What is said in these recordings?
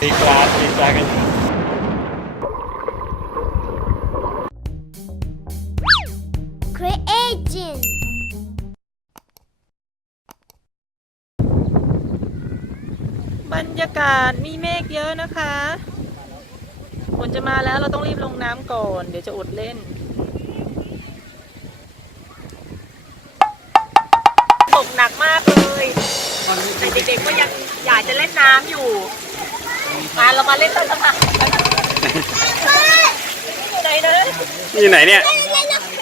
ตีกลากัน Creation บรรยากาศมีเมฆเยอะนะคะฝนจะมาแล้วเราต้องรีบลงน้ำก่อนเดี๋ยวจะอดเล่นตกหนักมากเลยแต่เด็กๆก็ยังอยากจะเล่นน้ำอยู่มาเรามาเล่นกันสักหน่อยอยู่ไหนนะ อยู่ไหนเนี่ย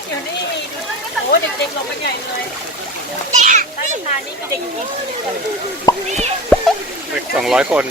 อยู่นี่โอ้เด็กๆลงไปใหญ่เลยใต้สะพานนี่คือเด็กอยู่กี่คน200 คน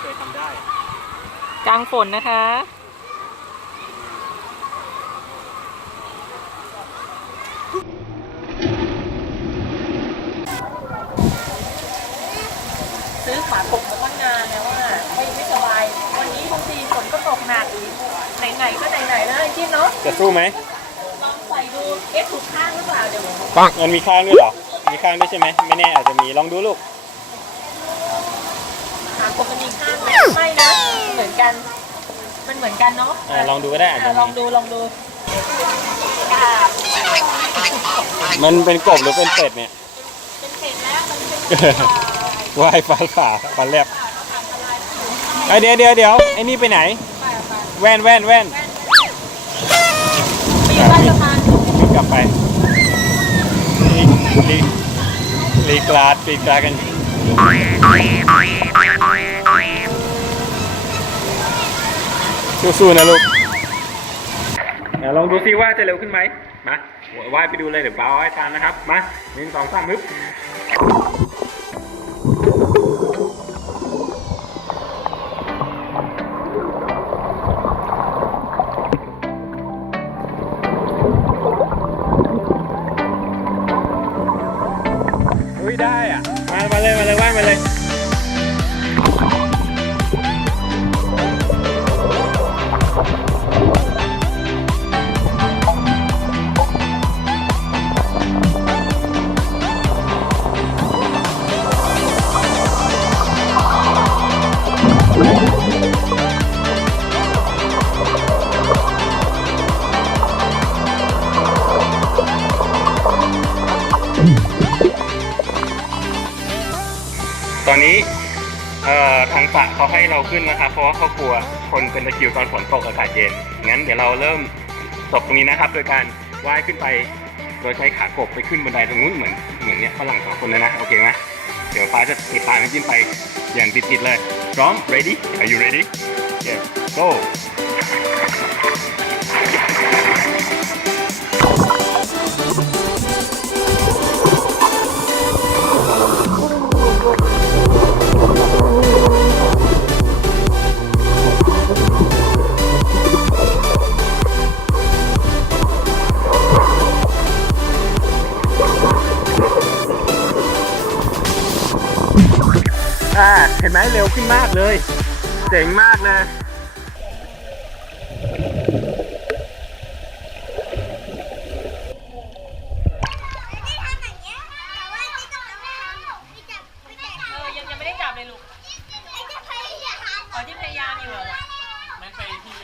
เคยทำได้ กลางฝนนะคะซื้อขากบมาตั้งนานแล้วว่าไม่สบายวันนี้บางทีฝนก็ตกหนักไหนๆก็ไหนๆนะไอ้จิ๊บเนาะ จะสู้ไหม ลองใส่ดูถูกข้างหรือเปล่าเดี๋ยว ปังมันมีข้างด้วยเหรอ มีข้างด้วยใช่ไหมไม่แน่อาจจะมีลองดูลูก ขากบมันมีข้างไหมไม่นะเหมือนกันมันเหมือนกันเนาะ ลองดูก็ได้อาจจะ ลองดูค่ะ มันเป็นกบหรือเป็นเป็ดเนี่ย เป็นเศษแล้วมันเป็น ว่ายฟ้าผ่าฟันแลบเดี๋ยวไอ้นี่ไปไหน แว่น ไปอยู่ใต้สะพาน กลับไปลีกลากันสู้ๆนะลูกลองดูซิว่าจะเร็วขึ้นไหมมาว่ายไปดูเลยเดี๋ยวป้าว่ายตามนะครับมา1 2 3ฮึบอุ้ยได้อ่ะมาเลยว่ายมาเลยตอนนี้ทางสระเขาให้เราขึ้นนะครับเพราะว่าเขากลัวคนเป็นตะคริวตอนฝนตกอากาศเย็นงั้นเดี๋ยวเราเริ่มจบตรงนี้นะครับโดยการว่ายขึ้นไปโดยใช้ขากบไปขึ้นบันไดตรงนู้นเหมือนเนี่ยฝรั่ง2 คนเลยนะโอเคไหมเดี๋ยวฟ้าจะติดตามให้ขึ้นไปอย่างติดเลยพร้อม ready are you ready yeah go เห็นไหมเร็วขึ้นมากเลยเจ๋งมากเลยยังไม่ได้จับเลยลูกอ๋อที่พยายามอยู่เหรอมันไปที่